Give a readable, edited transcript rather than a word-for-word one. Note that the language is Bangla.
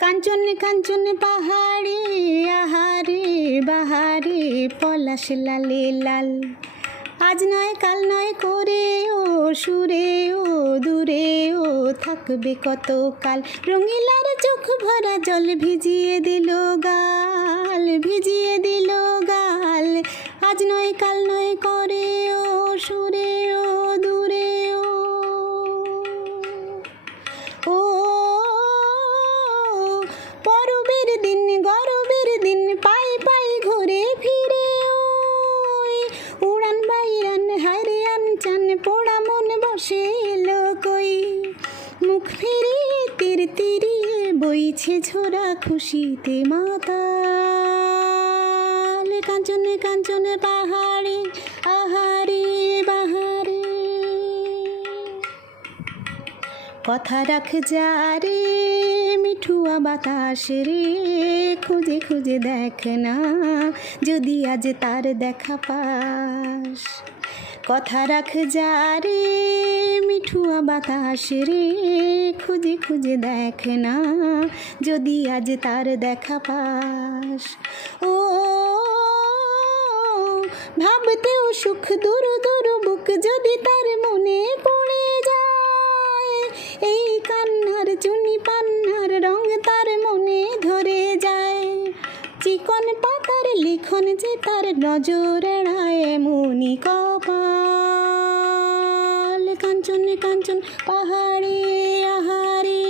কাঞ্চনে কাঞ্চনে পাহাড়ে আহারে বাহারে পলাশ লালে লাল। আজ নয় কাল নয় করে ও সুরে ও দূরে ও থাকবে কত কাল। রঙিলার চোখ ভরা জল ভিজিয়ে দিল গাল, ভিজিয়ে দিল গাল। আজ নয় কাল নয় করে ও সুরে ও দূরে ও পরবের দিন গরবের দিন পাই পাই ঘুরে ফিরে ওই উড়ান বাইরান হায়রে আনচান পোড়া মন বসে এলো কই। মুখ ফিরিয়ে তীর তিরিয়ে বইছে ঝোরা খুশিতে মাতাল। কাঞ্চনে কাঞ্চনে পাহাড়ে আহারে বাহারে কথা রাখ যা রে মিঠুয়া বাতাস রে, খুঁজে খুঁজে দেখ না যদি আজ তার দেখা পাস। কথা রাখ যা রে মিঠুয়া বাতাস রে, খুঁজে খুঁজে দেখ না যদি আজ তার দেখা পাস। ও ভাবতেও সুখ দূর দূর বুক যদি তার মনে পড়ে যায়। এই কান্নার চুনি পান্নার রং তার মনে ধরে যায়। চিকন পাতার লিখন যে তার নজর এড়ায় এমনি কপাল। কাঞ্চন কাঞ্চন পাহাড়ে আহারে